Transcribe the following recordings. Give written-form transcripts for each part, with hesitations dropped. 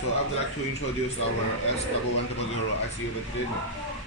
So I would like to introduce our S1100 ICU ventilator.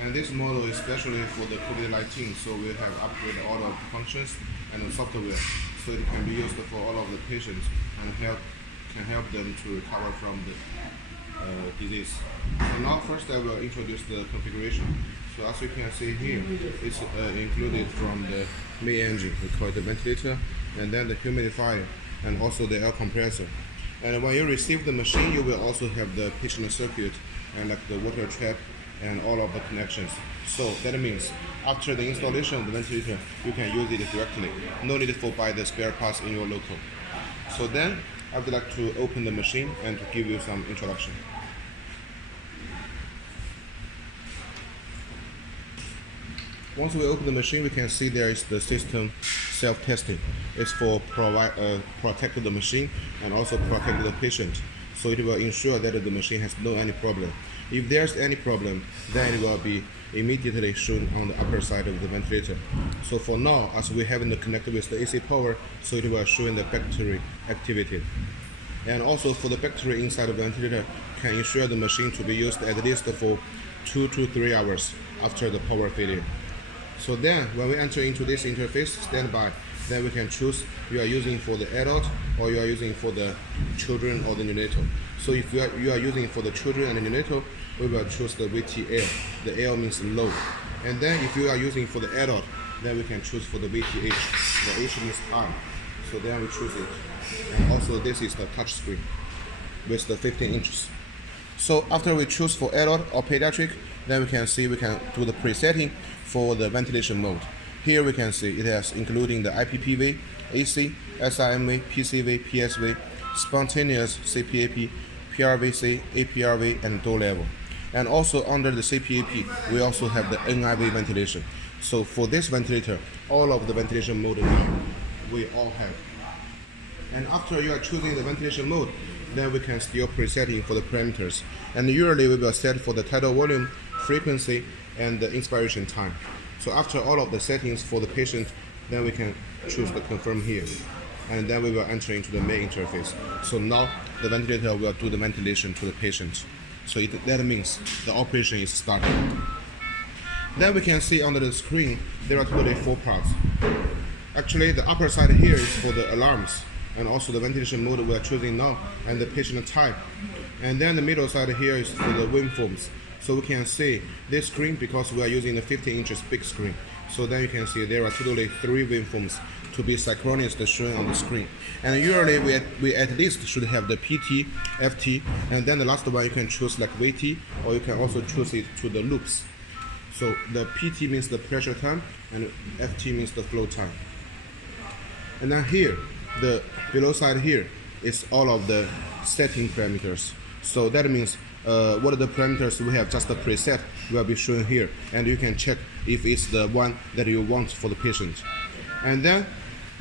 And this model is especially for the COVID-19, so we have upgraded all of the functions and the software, so it can be used for all of the patients and can help them to recover from the disease. So now first I will introduce the configuration. So as you can see here, it's included from the main engine, we call it the ventilator, and then the humidifier, and also the air compressor. And when you receive the machine, you will also have the patient circuit and like the water trap and all of the connections. So that means after the installation of the ventilator, you can use it directly. No need for buy the spare parts in your local. So then I would like to open the machine and to give you some introduction. Once we open the machine, we can see there is the system self-testing. It's for protect the machine and also protect the patient. So it will ensure that the machine has no any problem. If there's any problem, then it will be immediately shown on the upper side of the ventilator. So for now, as we haven't connected with the AC power, so it will show in the battery activated. And also for the battery inside the ventilator can ensure the machine to be used at least for 2 to 3 hours after the power failure. So then, when we enter into this interface, standby, then we can choose you are using for the adult or you are using for the children or the neonatal. So if you are using for the children and the neonatal, we will choose the VTL. The L means low. And then if you are using for the adult, then we can choose for the VTH. The H means high. So then we choose it. And also this is the touch screen with the 15 inches. So after we choose for adult or pediatric, then we can see we can do the presetting for the ventilation mode. Here we can see it has including the IPPV, AC, SIMV, PCV, PSV, spontaneous CPAP, PRVC, APRV, and door level. And also under the CPAP, we also have the NIV ventilation. So for this ventilator, all of the ventilation mode we all have. And after you are choosing the ventilation mode, then we can still presetting for the parameters. And usually we will set for the tidal volume, frequency, and the inspiration time. So after all of the settings for the patient, then we can choose the confirm here. And then we will enter into the main interface. So now the ventilator will do the ventilation to the patient. So that means the operation is starting. Then we can see under the screen, there are totally 4 parts. Actually, the upper side here is for the alarms, and also the ventilation mode we are choosing now, and the patient type. And then the middle side here is for the waveforms. So we can see this screen, because we are using the 15 inches big screen. So then you can see there are totally 3 waveforms to be synchronous shown on the screen. And usually we at least should have the PT, FT, and then the last one you can choose like VT, or you can also choose it to the loops. So the PT means the pressure time, and FT means the flow time. And then here, the below side here is all of the setting parameters. So that means what are the parameters we have just a preset will be shown here, and you can check if it's the one that you want for the patient. And then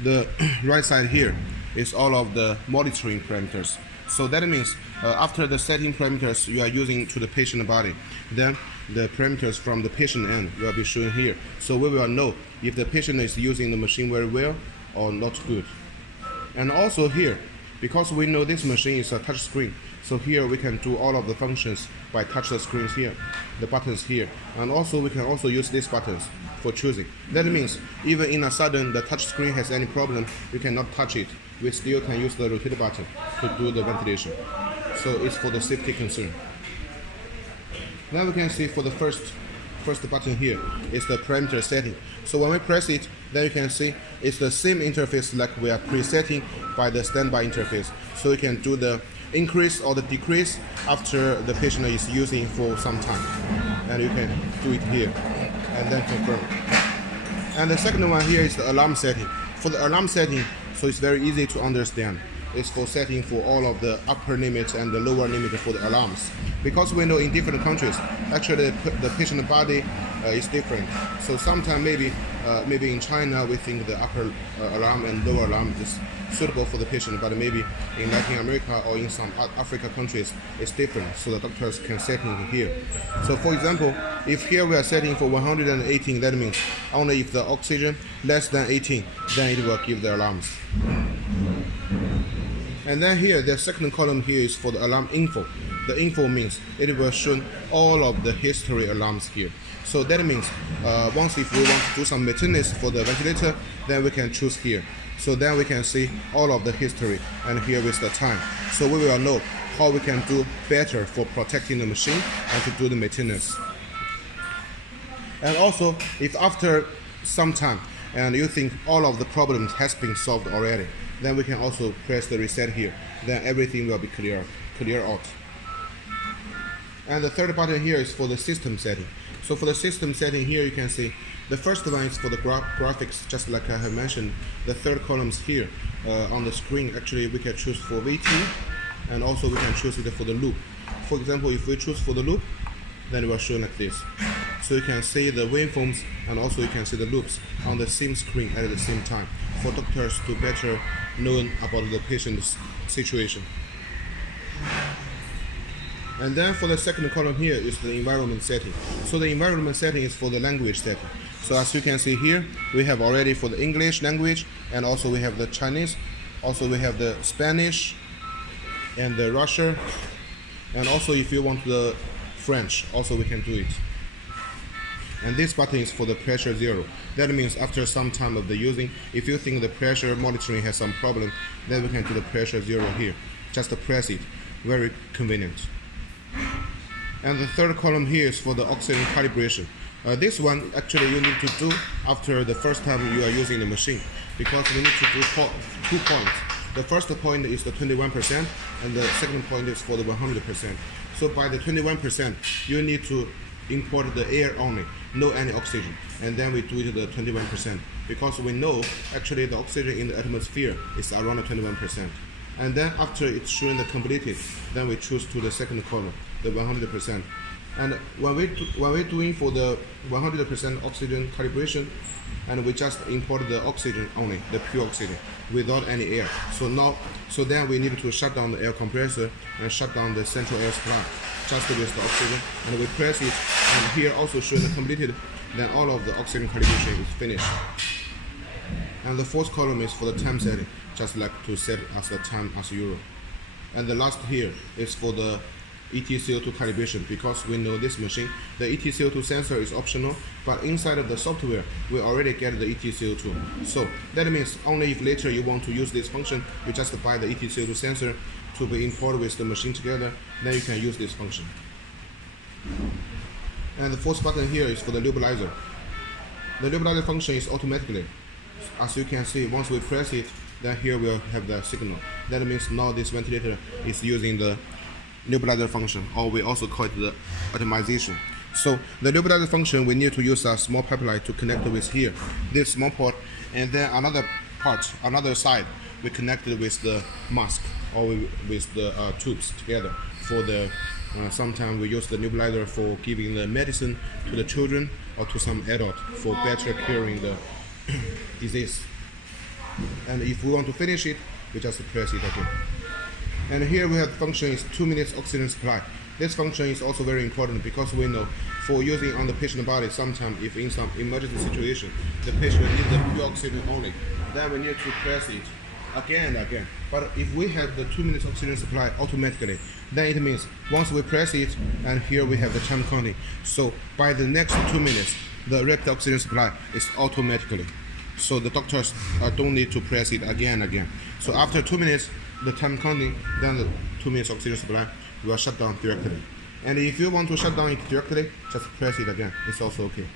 the right side here is all of the monitoring parameters. So that means after the setting parameters you are using to the patient body, then the parameters from the patient end will be shown here. So we will know if the patient is using the machine very well or not good. And also here, because we know this machine is a touch screen, so here we can do all of the functions by touch the screens here, the buttons here, and also we can also use these buttons for choosing. That means even in a sudden the touch screen has any problem, you cannot touch it. We still can use the rotate button to do the ventilation. So it's for the safety concern. Now we can see for the first button here is the parameter setting. So when we press it, then you can see it's the same interface like we are presetting by the standby interface. So you can do the increase or the decrease after the patient is using for some time. And you can do it here and then confirm. And the second one here is the alarm setting. For the alarm setting, so it's very easy to understand. It's for setting for all of the upper limit and the lower limit for the alarms. Because we know in different countries, actually the patient body is different. So sometimes maybe in China we think the upper alarm and lower alarm is suitable for the patient, but maybe in Latin America or in some Africa countries it's different. So the doctors can set it here. So for example, if here we are setting for 118, that means only if the oxygen less than 18, then it will give the alarms. And then here, the second column here is for the alarm info. The info means it will show all of the history alarms here. So that means once if we want to do some maintenance for the ventilator, then we can choose here. So then we can see all of the history, and here is the time. So we will know how we can do better for protecting the machine and to do the maintenance. And also, if after some time and you think all of the problems has been solved already, then we can also press the reset here. Then everything will be clear out. And the third button here is for the system setting. So for the system setting here, you can see the first one is for the graphics, just like I have mentioned. The third columns here on the screen, actually we can choose for VT, and also we can choose it for the loop. For example, if we choose for the loop, then it will show like this. So you can see the waveforms, and also you can see the loops on the same screen at the same time for doctors to better know about the patient's situation. And then for the second column here is the environment setting. So the environment setting is for the language setting. So as you can see here, we have already for the English language, and also we have the Chinese, also we have the Spanish and the Russian, and also if you want the French, also we can do it. And this button is for the pressure zero. That means after some time of the using, if you think the pressure monitoring has some problem, then we can do the pressure zero here. Just press it, very convenient. And the third column here is for the oxygen calibration. This one actually you need to do after the first time you are using the machine, because we need to do 2 points. The first point is the 21%, and the second point is for the 100%. So by the 21%, you need to import the air only, no any oxygen, and then we do it the 21%, because we know actually the oxygen in the atmosphere is around 21%. And then after it's shown the completed, then we choose to the second column, the 100%. And when we're doing for the 100% oxygen calibration, and we just import the oxygen only, the pure oxygen, without any air. So then we need to shut down the air compressor and shut down the central air supply, just with the oxygen, and we press it, and here also shown the completed, then all of the oxygen calibration is finished. And the fourth column is for the time setting, just like to set as the time as Euro. And the last here is for the ETCO2 calibration, because we know this machine, the ETCO2 sensor is optional, but inside of the software, we already get the ETCO2. So that means only if later you want to use this function, you just buy the ETCO2 sensor to be imported with the machine together, then you can use this function. And the fourth button here is for the nebulizer. The nebulizer function is automatically. As you can see, once we press it, then here we'll have the signal. That means now this ventilator is using the nebulizer function, or we also call it the atomization. So the nebulizer function, we need to use a small pipeline to connect with here, this small port, and then another side, we connect it with the mask, or with the tubes together. For the sometimes we use the nebulizer for giving the medicine to the children or to some adult for better curing the disease. And if we want to finish it, we just press it again. And here we have the function is 2 minutes oxygen supply. This function is also very important, because we know for using on the patient body, sometimes if in some emergency situation, the patient needs the pure oxygen only, then we need to press it again and again. But if we have the 2 minutes oxygen supply automatically, then it means once we press it, and here we have the time counting. So by the next 2 minutes, the rapid oxygen supply is automatically. So the doctors don't need to press it again and again. So after 2 minutes, the time counting, then the 2 minutes oxygen supply will shut down directly. And if you want to shut down it directly, just press it again. It's also okay.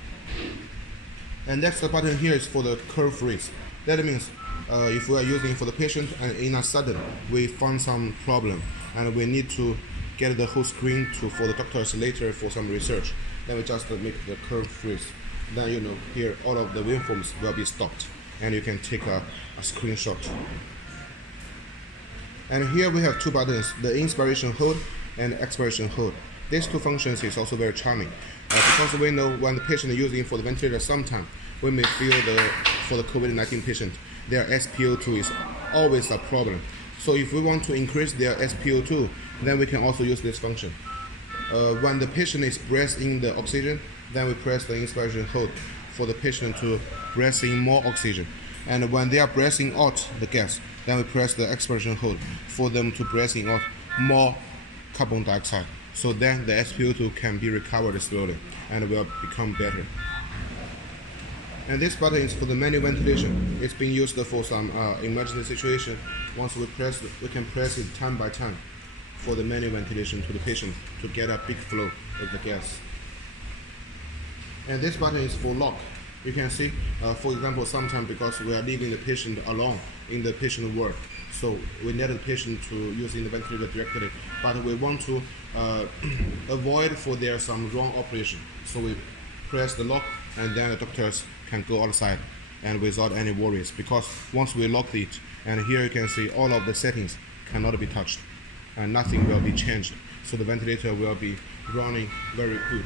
And next button here is for the curve freeze. That means if we are using for the patient and in a sudden we found some problem and we need to get the whole screen for the doctors later for some research, then we just make the curve freeze. Then you know here all of the waveforms will be stopped, and you can take a screenshot. And here we have two buttons, the inspiration hold and expiration hold. These two functions is also very charming, because we know when the patient is using for the ventilator, sometimes we may feel for the COVID-19 patient, their SpO2 is always a problem. So if we want to increase their SpO2, then we can also use this function. When the patient is breathing the oxygen, then we press the inspiration hold for the patient to breathe in more oxygen. And when they are breathing out the gas, then we press the expiration hold for them to breathing out more carbon dioxide. So then the SpO2 can be recovered slowly and will become better. And this button is for the manual ventilation. It's been used for some emergency situation. Once we can press it time by time for the manual ventilation to the patient to get a big flow of the gas. And this button is for lock. You can see, for example, sometimes because we are leaving the patient alone in the patient ward, so we need the patient to using the ventilator directly, but we want to avoid for there some wrong operation. So we press the lock, and then the doctors can go outside and without any worries, because once we lock it, and here you can see all of the settings cannot be touched and nothing will be changed, so the ventilator will be running very good.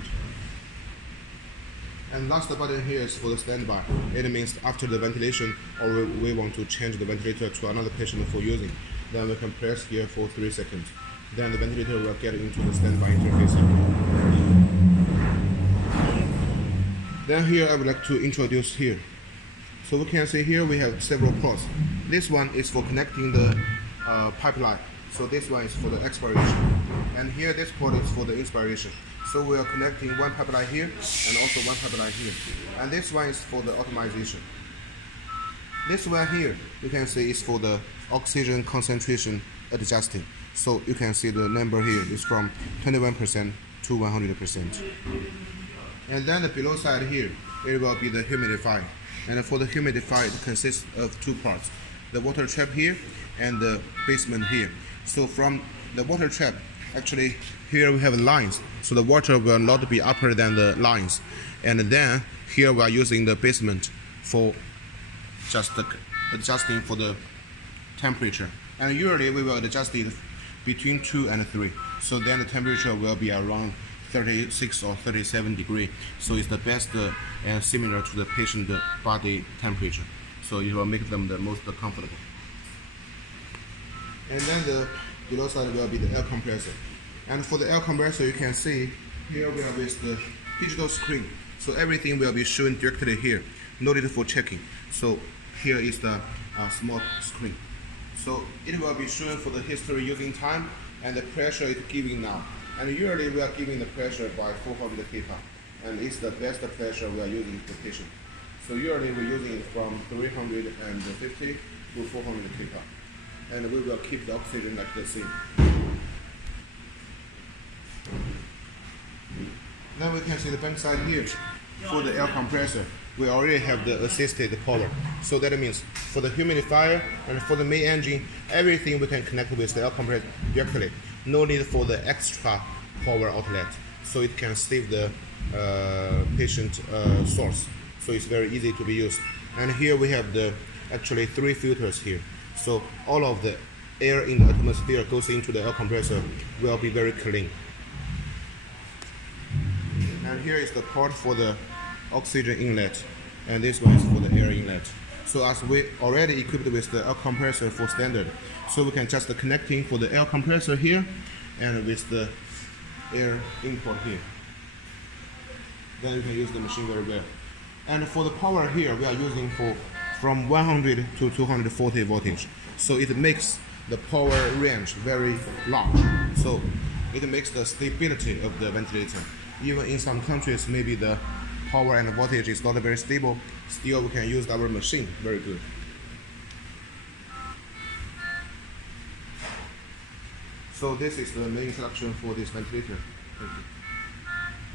And last button here is for the standby. It means after the ventilation, or we want to change the ventilator to another patient for using, then we can press here for 3 seconds. Then the ventilator will get into the standby interface. Then here I would like to introduce here. So we can see here we have several ports. This one is for connecting the pipeline. So this one is for the expiration. And here this port is for the inspiration. So we are connecting one pipeline here and also one pipeline here. And this one is for the optimization. This one here, you can see is for the oxygen concentration adjusting. So you can see the number here is from 21% to 100%. And then the below side here, it will be the humidifier. And for the humidifier, it consists of two parts. The water trap here and the basement here. So from the water trap, actually here we have lines, so the water will not be upper than the lines. And then here we are using the basement for just adjusting for the temperature. And usually we will adjust it between 2 and 3. So then the temperature will be around 36 or 37 degrees. So it's the best and similar to the patient body temperature. So it will make them the most comfortable. And then the below side will be the air compressor. And for the air compressor, you can see here we have is the digital screen. So everything will be shown directly here, no need for checking. So here is the small screen. So it will be shown for the history using time and the pressure it's giving now. And usually we are giving the pressure by 400 kPa, and it's the best pressure we are using for patient. So usually we're using it from 350 to 400 kPa. And we will keep the oxygen like the same. Then we can see the bank side here. For the air compressor, we already have the assisted power. So that means for the humidifier and for the main engine, everything we can connect with the air compressor directly. No need for the extra power outlet. So it can save the patient source. So it's very easy to be used. And here we have the actually 3 filters here. So all of the air in the atmosphere goes into the air compressor will be very clean. And here is the port for the oxygen inlet, and this one is for the air inlet. So as we already equipped with the air compressor for standard, so we can just connecting for the air compressor here and with the air import here. Then you can use the machine very well. And for the power here, we are using from 100 to 240 voltage. So it makes the power range very long. So it makes the stability of the ventilator. Even in some countries, maybe the power and voltage is not very stable, still we can use our machine very good. So this is the main introduction for this ventilator. Thank you.